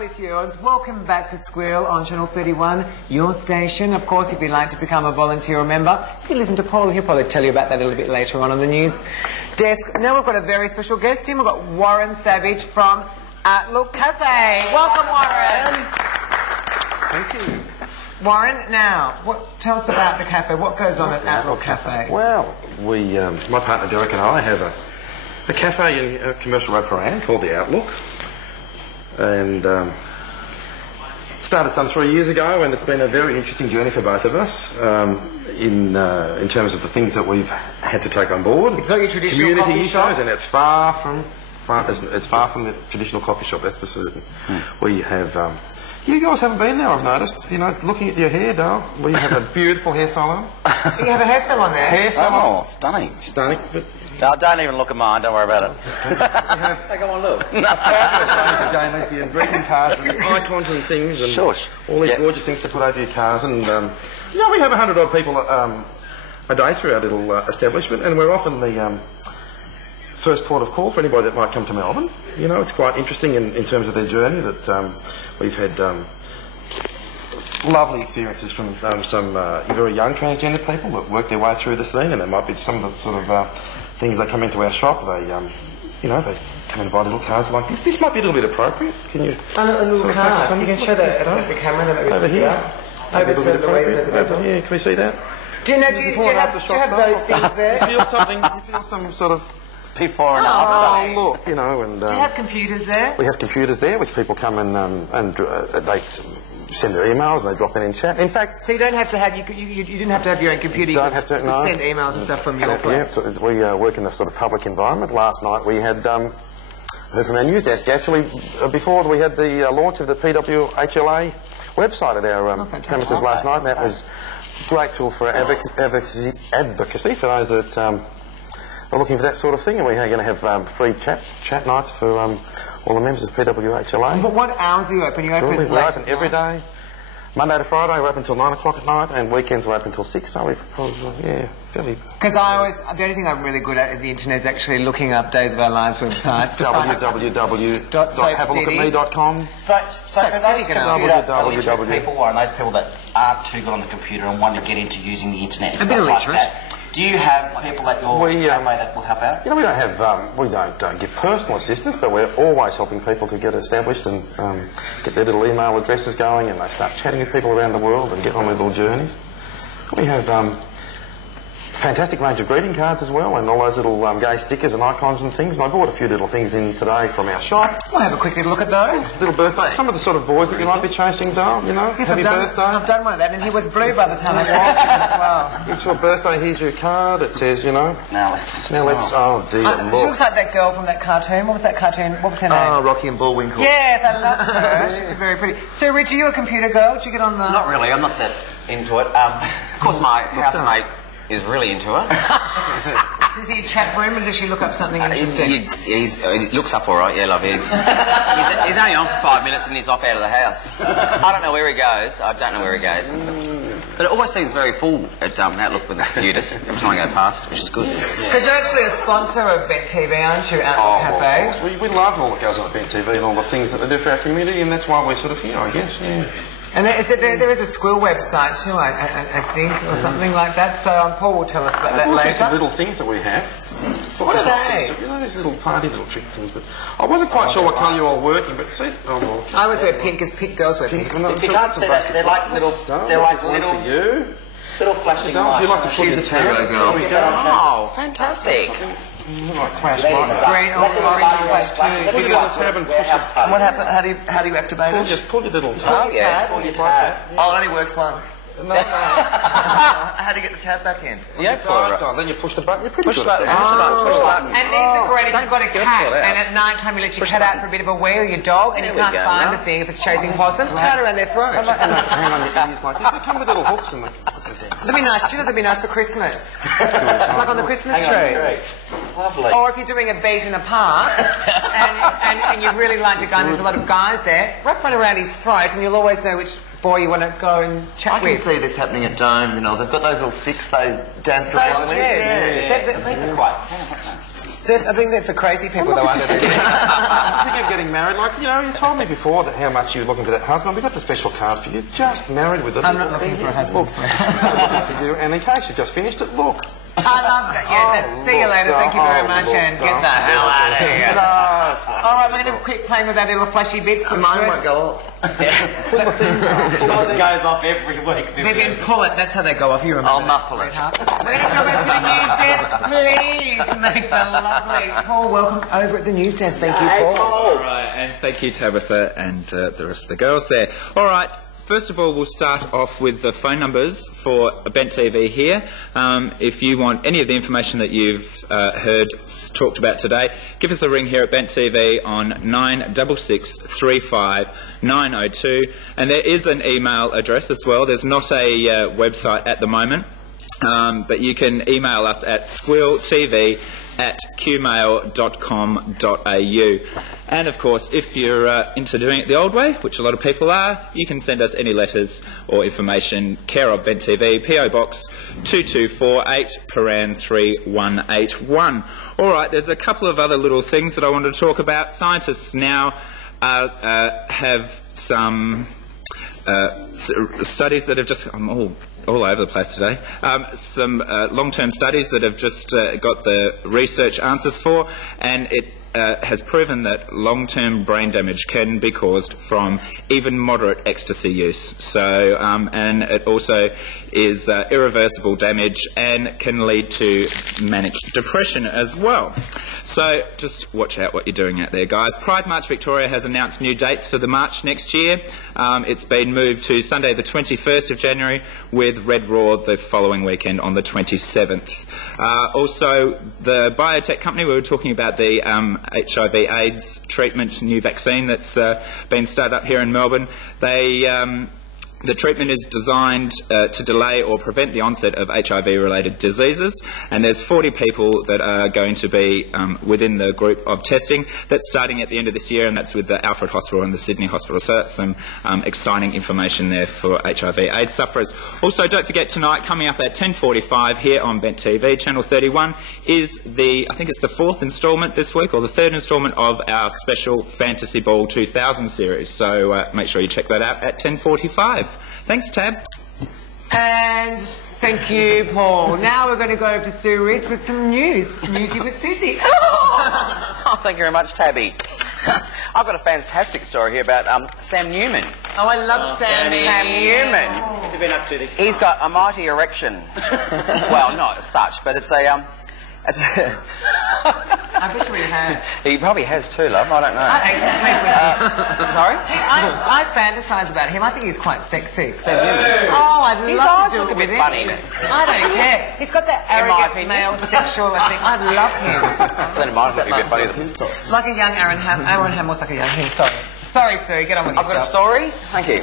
lovely Squirrels. Welcome back to Squirrel on Channel 31, your station. Of course, if you'd like to become a volunteer or member, you can listen to Paul. He'll probably tell you about that a little bit later on the news desk. Now we've got a very special guest here. We've got Warren Savage from Outlook Cafe. Welcome, Warren. Thank you. Warren, now, tell us about the cafe. What goes on at Outlook Cafe? Well, my partner Derek and I have a cafe in Commercial Road, Prahran called the Outlook, and started some 3 years ago, and it's been a very interesting journey for both of us in terms of the things that we've had to take on board. It's not your traditional community coffee issues, shop? and it's far from the traditional coffee shop. That's for certain. We have. You guys haven't been there, I've noticed. You know, looking at your hair, Dale, we have a beautiful hair salon. You have a hair salon there? Hair salon. Oh, stunning. Stunning. But No, don't even look at mine, don't worry about it. Take on look. fabulous range of gay lesbian greeting cards and icons and things, and Shush. all these Yeah. gorgeous things to put over your cars. And, you know, we have 100 odd people a day through our little establishment, and we're often the first port of call for anybody that might come to Melbourne. You know, it's quite interesting in terms of their journey that we've had lovely experiences from some very young transgender people that work their way through the scene, and there might be some of the sort of things that come into our shop. They, you know, they come and buy little cards like this. This might be a little bit appropriate. Can you? A little sort of card. focus on You can this? show Look at that this at the camera. Then over here. Over to Louise over there. Over here. Can we see that? Do you know? Do Before you and have after shots, those things there? You feel something. You feel some sort of. Before and Oh, after. look, you know, and Do you have computers there? we have computers there, which people come and they send their emails and they drop in chat. In fact, So you don't have to have you didn't have to have your own computer. You don't could- have to. could No. send emails and stuff from your Yeah, place. so we work in the sort of public environment. Last night we had heard from our news desk. Actually, before we had the launch of the PWHLA website at our fantastic. premises last night, and that was a great tool for advocacy for those that are looking for that sort of thing. And we're going to have free chat nights for all the members of PWHLA. But what hours are you open? You open Surely, late we're open at every night? day. Monday to Friday we're open till 9 o'clock at night, and weekends we're open till 6, so we probably, fairly... Because the only thing I'm really good at the internet is actually looking up Days of Our Lives websites to find www.havealookatme.com. So Soap for those City can computer help. illiterate people, Warren, those people that aren't too good on the computer and want to get into using the internet and A bit stuff like illiterate. that, do you have people at your cafe that will help out? You know, we don't have, we don't give personal assistance, but we're always helping people to get established and get their little email addresses going, and they start chatting with people around the world and get on their little journeys. We have fantastic range of greeting cards as well, and all those little gay stickers and icons and things. And I bought a few little things in today from our shop. We'll have a quick little look at those. Little birthday. Some of the sort of boys that you might be chasing, Dale, you know. Yes, Happy birthday. I've done one of that, and he was blue by the time I finished it as well. It's your birthday, here's your card. It says, you know. Now let's... Oh dear, She look. looks like that girl from that cartoon. What was that cartoon? What was her name? Oh, Rocky and Bullwinkle. Yes, I loved her. She's very pretty. So, Rich, are you a computer girl? Did you get on the... Not really, I'm not that into it. Of course, my housemate is really into it. Does he chat room, or does she look up something interesting? He looks up all right, yeah, love. He's only on for 5 minutes and he's off out of the house. I don't know where he goes. But it always seems very full at Outlook with the computers every time I go past, which is good. Because you're actually a sponsor of Bet TV, aren't you, Outlook Cafe? Of course. We love all that goes on at Ben TV and all the things that they do for our community, and that's why we're sort of here, I guess, yeah. And there is a Squill website too, I think, or something like that. So Paul will tell us about that There's some later. little things that we have. What are they? You know, these little party little trick things, but I wasn't quite sure what colour you all working, but see, I always wear pink, because pink girls wear pink. If you can't see that, they're like little... They're like one little... for you. Little flashing Don't lights. you like to put She's your a Terry girl. There we go. Oh, fantastic. Like Clash Red in the Micro. dark. Green, orange, and flash too. Put your little tab and push it. And what happened? How do you activate it? Pull your little tab. Oh, yeah. Pull your tab. Oh, it only works once. No. How do you get the tab back in? Then you push the button. You're pretty Push good the at button. that. Push the button. And these are great if you've got a cat, and at night time you let your cat out for a bit of a wee or your dog, and you There we can't go, find now. the thing if it's chasing possums, tie it around their throat. And hang on your ears like this. They come with little hooks and That'd be nice. Do you know that'd be nice for Christmas? Like on the Christmas tree. Lovely. Or if you're doing a beat in a park and you really like to go and there's a lot of guys there, wrap one around his throat and you'll always know which boy you want to go and chat I can with. see this happening at Dome, you know, they've got those little sticks they dance with. Yes. These are quite... I think they're for crazy people, though, under this. I think of getting married. Like, you know, you told me before that how much you were looking for that husband. We got the special card for you. Just married with it. I'm not looking for a husband. Looking for you. And in case you've just finished it, look. I love that. Yeah, that's, see you later. Thank you very much, and get the hell out of here. No, it's not. All right, we're going to have a quick playing with that little flashy bits. Mine won't go off. Pull the thing down. Yours goes off every week. Vivian, pull it. That's how they go off. You remember I'll that, muffle it. sweetheart. We're going to jump over to the news desk. Please make the lovely Paul welcome over at the news desk. Thank you, Paul. All right, and thank you, Tabitha, and the rest of the girls there. All right. First of all, we'll start off with the phone numbers for Bent TV here. If you want any of the information that you've heard talked about today, give us a ring here at Bent TV on 966 35 902. And there is an email address as well. There's not a website at the moment, but you can email us at squealtv@qmail.com.au. And of course, if you're into doing it the old way, which a lot of people are, you can send us any letters or information, care of Bent TV, PO Box 2248, Paran 3181. All right, there's a couple of other little things that I wanted to talk about. Scientists now have some studies that have just... I'm all over the place today. Some long-term studies that have just got the research answers for, and it has proven that long-term brain damage can be caused from even moderate ecstasy use. So, and it also is irreversible damage and can lead to manic depression as well. So just watch out what you're doing out there, guys. Pride March Victoria has announced new dates for the march next year. It's been moved to Sunday the 21st of January with Red Raw the following weekend on the 27th. Also, the biotech company, we were talking about the HIV/AIDS treatment, new vaccine that's been started up here in Melbourne. The treatment is designed to delay or prevent the onset of HIV-related diseases, and there's 40 people that are going to be within the group of testing. That's starting at the end of this year, and that's with the Alfred Hospital and the Sydney Hospital. So that's some exciting information there for HIV/AIDS sufferers. Also, don't forget tonight, coming up at 10:45 here on Bent TV, Channel 31, is I think it's the 4th instalment this week, or the 3rd instalment of our special Fantasy Ball 2000 series. So make sure you check that out at 10:45. Thanks, Tab. And thank you, Paul. Now we're going to go over to Stu Ridge with some news. Newsy with Susie. Oh, thank you very much, Tabby. I've got a fantastic story here about Sam Newman. Oh, I love Sam Newman. What's he been up to this He's got a mighty erection. Well, not as such, but it's a... I bet you he has. He probably has too, love. I don't know. I'd hate to sleep with him. Sorry? I fantasize about him. I think he's quite sexy. Sam Newman. Oh, I'd His love eyes to do look it a with bit him. funny. I don't care. He's got that my arrogant opinion. male sexual thing. I'd love him. Then it might look a bit funny. Like a young Aaron Ham. Aaron Ham was like a young him. Sorry, Stu. Get on with your I've got a stuff. story. Thank you.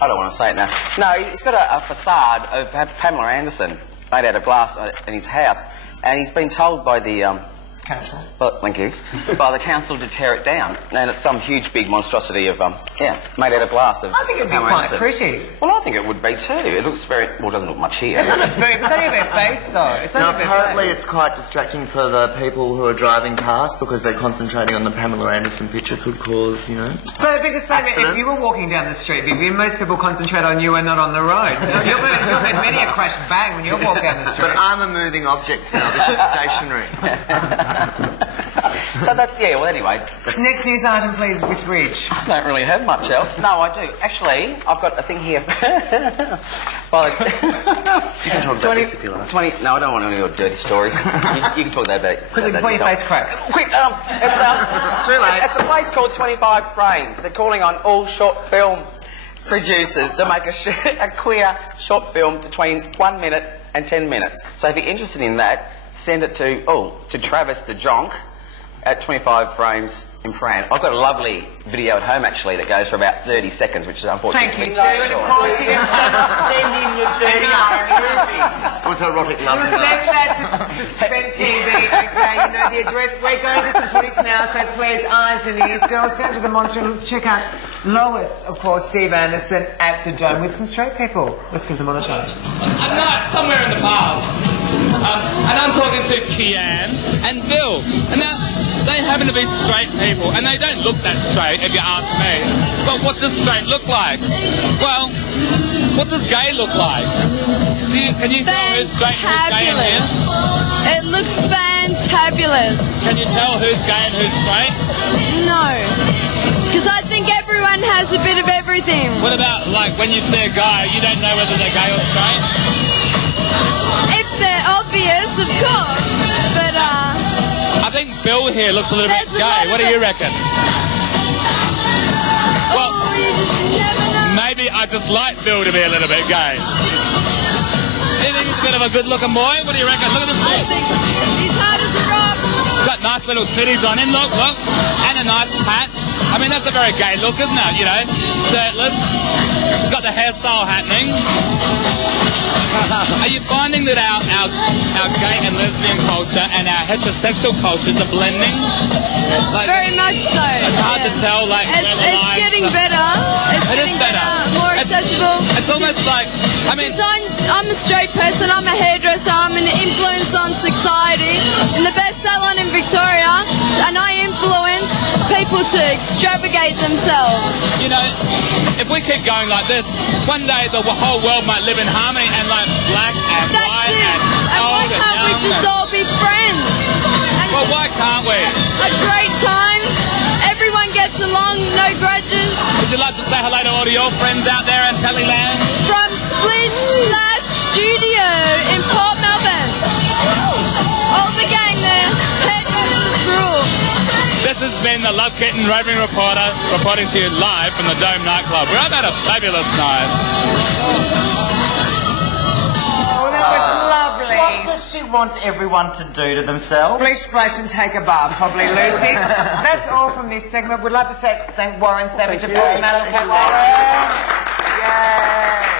I don't want to say it now. No, he's got a facade of Pamela Anderson made out of glass in his house, and he's been told by the Council. well, thank you, by the council to tear it down, and it's some huge big monstrosity of made out of glass. I think it'd be Pamela quite Anderson. pretty. Well, I think it would be too. It looks very well. It doesn't look much here. It's only their face, though. It's Now, only their apparently face. it's quite distracting for the people who are driving past because they're concentrating on the Pamela Anderson picture could cause, you know... But it'd be the same if accidents. you were walking down the street, Vivian. Most people concentrate on you and not on the road. You've heard many a crash bang when you walk down the street. But I'm a moving object now. This is stationary. So that's well. Anyway, Next news item, please, Miss Ridge. I don't really have much else. No, I do. Actually, I've got a thing here. By the... You can talk about this if you like. 20... No, I don't want any of your dirty stories. You can talk that about Quickly, that before your yourself. face cracks. Quick, Too late. it's a place called 25 Frames. They're calling on all short film producers to make a queer short film between 1 minute and 10 minutes. So if you're interested in that, send it to Travis the Jonk at 25 Frames in Fran. I've got a lovely video at home, actually, that goes for about 30 seconds, which is unfortunately... Thank you, Sue. And of course, you can Send in your dirty movies. It was erotic love. We'll send that to Spent TV, okay? You know the address. We're going to some footage now, so please, eyes and ears. Girls, down to the monitor. Let's check out Lois, of course, Steve Anderson at the Dome with some straight people. Let's go to the monitor. I'm not somewhere in the past. And I'm talking to Kian and Bill. And now, they happen to be straight people, and they don't look that straight, if you ask me. But what does straight look like? Well, what does gay look like? Can you tell who's straight and who's gay in here? It looks fantabulous. Can you tell who's gay and who's straight? No. Because I think everyone has a bit of everything. What about, like, when you see a guy, you don't know whether they're gay or straight? If they're obvious, of course. But, I think Bill here looks a little bit gay. What do you reckon? Well, you just never know. maybe I just like Bill to be a little bit gay. Do you think he's a bit of a good-looking boy? What do you reckon? Look at this I boy. think he's hard as a rock. He's got nice little titties on him, look, and a nice hat. I mean, that's a very gay look, isn't it? You know, shirtless. He's got the hairstyle happening. Are you finding that our gay and lesbian culture and our heterosexual cultures are blending? Like, Very much so. it's hard to tell, like, where the It's lines getting are. better. It is better. More accessible. It's almost like, I mean... Because I'm a straight person, I'm a hairdresser, I'm an influence on society. In the best salon in Victoria, and I influence people to extravagate themselves. You know, if we keep going like this, one day the whole world might live in harmony and like black and That's white it. and And why old and can't we young. just all be friends? And Well, why can't we? a great time. Everyone gets along, no grudges. Would you like to say hello to all of your friends out there in Teleland? From Splish Splash Studio in Port Melbourne. All the gang there. Hairdressers rule. This has been the Love Kitten roving reporter reporting to you live from the Dome nightclub. We're about a fabulous night. Oh, that was lovely. What does she want everyone to do to themselves? Splish, splash and take a bath, probably, Lucy. That's all from this segment. We'd like to thank Warren Savage, of course, Madam Warren.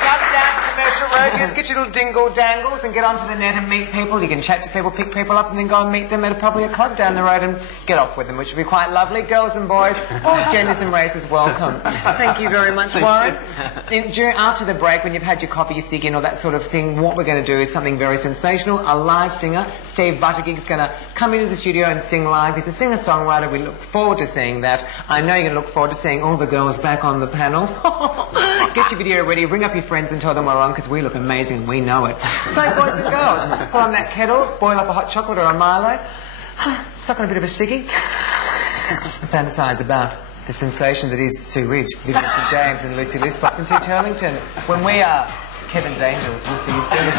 Jump down to Commercial Road, just get your little dingle-dangles and get onto the net and meet people. You can chat to people, pick people up and then go and meet them at probably a club down the road and get off with them, which would be quite lovely. Girls and boys, all genders and races, welcome. Thank you very much, Warren. After the break, when you've had your coffee, your cig in, all that sort of thing, what we're going to do is something very sensational. A live singer, Steve Buttigieg's going to come into the studio and sing live. He's a singer-songwriter. We look forward to seeing that. I know you're going to look forward to seeing all the girls back on the panel. Get your video ready, ring up your friends and tell them we're on because we look amazing and we know it. So, boys and girls, put on that kettle, boil up a hot chocolate or a Milo, suck on a bit of a ciggy, and fantasise about the sensation that is Sue Ridge, Vivian St James and Lucy Lispox and T. Turlington. When we are Kevin's Angels, we'll see you soon.